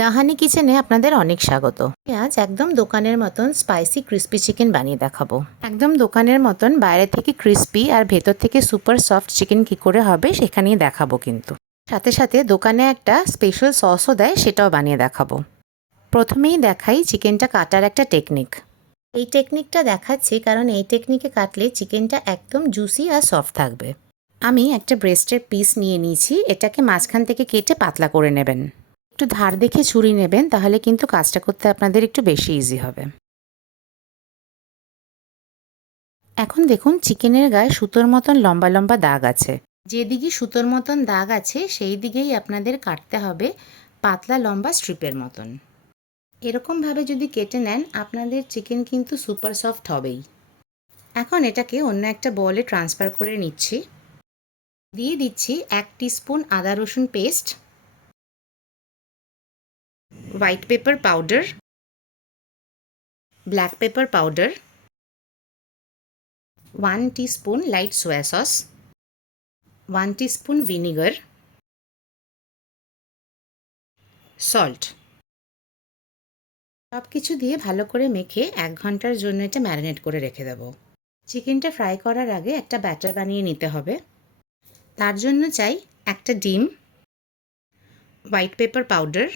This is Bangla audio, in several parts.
দাহানি কিচেনে আপনাদের অনেক স্বাগত। আজ একদম দোকানের মতন স্পাইসি ক্রিস্পি চিকেন বানিয়ে দেখাবো। একদম দোকানের মতন বাইরে থেকে ক্রিস্পি আর ভেতর থেকে সুপার সফট চিকেন কি করে হবে সেখানেই দেখাবো। কিন্তু সাথে সাথে দোকানে একটা স্পেশাল সসও দেয়, সেটাও বানিয়ে দেখাবো। প্রথমেই দেখাই চিকেনটা কাটার একটা টেকনিক। এই টেকনিকটা দেখাচ্ছি কারণ এই টেকনিকে কাটলে চিকেনটা একদম জুসি আর সফট থাকবে। আমি একটা ব্রেস্টের পিস নিয়ে নিয়েছি, এটাকে মাঝখান থেকে কেটে পাতলা করে নেবেন। একটু ধার দেখে ছুরি নেবেন, তাহলে কিন্তু কাজটা করতে আপনাদের একটু বেশি ইজি হবে। এখন দেখুন চিকেনের গায়ে সুতোর মতন লম্বা লম্বা দাগ আছে। যেদিকে সুতোর মতন দাগ আছে সেই দিকেই আপনাদের কাটতে হবে পাতলা লম্বা স্ট্রিপের মতন। এরকমভাবে যদি কেটে নেন আপনাদের চিকেন কিন্তু সুপার সফট হবেই। এখন এটাকে অন্য একটা বলে ট্রান্সফার করে নিচ্ছি। দিয়ে দিচ্ছি 1 টিস্পুন আদা রসুন paste, white pepper powder, black pepper powder, 1 teaspoon light soya sauce, 1 teaspoon vinegar, salt। সব কিছু দিয়ে ভালো করে মেখে 1 ঘন্টার জন্য এটা ম্যারিনেট করে রেখে দেব। চিকেনটা ফ্রাই করার আগে একটা ব্যাটার বানিয়ে নিতে হবে। তার জন্য চাই একটা ডিম, white pepper powder,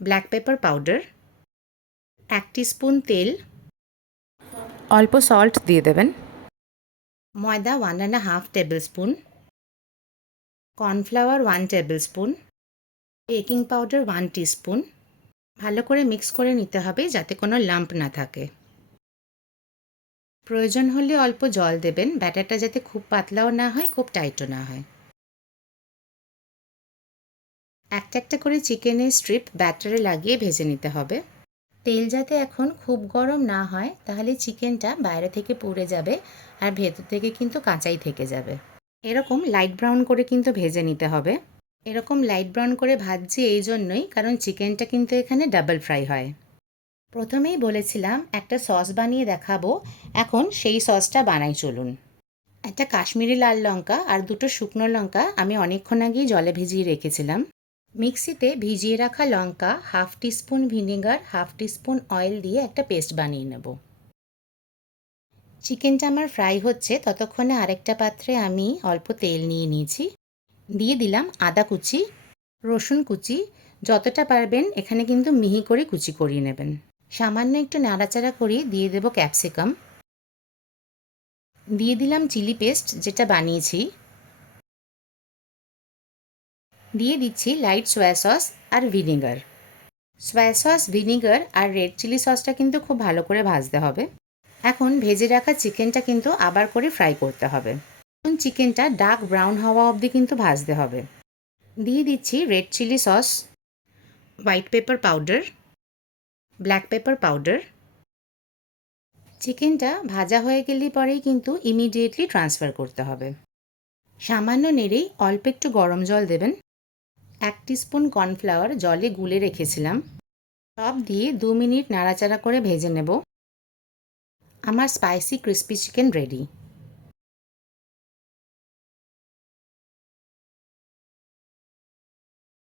black pepper powder, 1 teaspoon তেল, অল্প সল্ট দিয়ে দেবেন, ময়দা 1.5 tablespoon, cornflour 1 tablespoon, baking powder 1 teaspoon. ভালো করে মিক্স করে নিতে হবে যাতে কোনো লাম্প না থাকে। প্রয়োজন হলে অল্প জল দেবেন, ব্যাটারটা যাতে খুব পাতলাও না হয় খুব টাইটও না হয়। একটা একটা করে চিকেনের স্ট্রিপ ব্যাটারে লাগিয়ে ভেজে নিতে হবে। তেল যাতে এখন খুব গরম না হয়, তাহলে চিকেনটা বাইরে থেকে পুড়ে যাবে আর ভেতর থেকে কিন্তু কাঁচাই থেকে যাবে। এরকম লাইট ব্রাউন করে কিন্তু ভেজে নিতে হবে। এরকম লাইট ব্রাউন করে ভাজছি এই জন্যই কারণ চিকেনটা কিন্তু এখানে ডাবল ফ্রাই হয়। প্রথমেই বলেছিলাম একটা সস বানিয়ে দেখাবো, এখন সেই সসটা বানাই চলুন। একটা কাশ্মীরি লাল লঙ্কা আর 2টো শুকনো লঙ্কা আমি অনেকক্ষণ আগেই জলে ভিজিয়ে রেখেছিলাম। মিক্সিতে ভিজিয়ে রাখা লঙ্কা, 1/2 টিস্পুন ভিনেগার, 1/2 টিস্পুন অয়েল দিয়ে একটা পেস্ট বানিয়ে নেব। চিকেনটা আমার ফ্রাই হচ্ছে ততক্ষণে আরেকটা পাত্রে আমি অল্প তেল নিয়ে নিয়েছি। দিয়ে দিলাম আদা কুচি, রসুন কুচি, যতটা পারবেন এখানে কিন্তু মিহি করে কুচি করিয়ে নেবেন। সামান্য একটু নাড়াচাড়া করিয়ে দিয়ে দেব ক্যাপসিকাম। দিয়ে দিলাম চিলি পেস্ট যেটা বানিয়েছি। দিয়ে দিচ্ছি লাইট সয়া সস আর ভিনেগার। সয়া সস, ভিনেগার আর রেড চিলি সসটা কিন্তু খুব ভালো করে ভাজতে হবে। এখন ভেজে রাখা চিকেনটা কিন্তু আবার করে ফ্রাই করতে হবে। এখন চিকেনটা ডার্ক ব্রাউন হওয়া অবধি কিন্তু ভাজতে হবে। দিয়ে দিচ্ছি red chilli sauce, white pepper powder, black pepper powder. চিকেনটা ভাজা হয়ে গেলে পরেই কিন্তু ইমিডিয়েটলি ট্রান্সফার করতে হবে। সামান্য নেড়েই অল্প একটু গরম জল দেবেন। 1 টিস্পুন কর্নফ্লাওয়ার জলে গুলে রেখেছিলাম, সব দিয়ে 2 মিনিট নাড়াচাড়া করে ভেজে নেব। আমার স্পাইসি ক্রিস্পি চিকেন রেডি।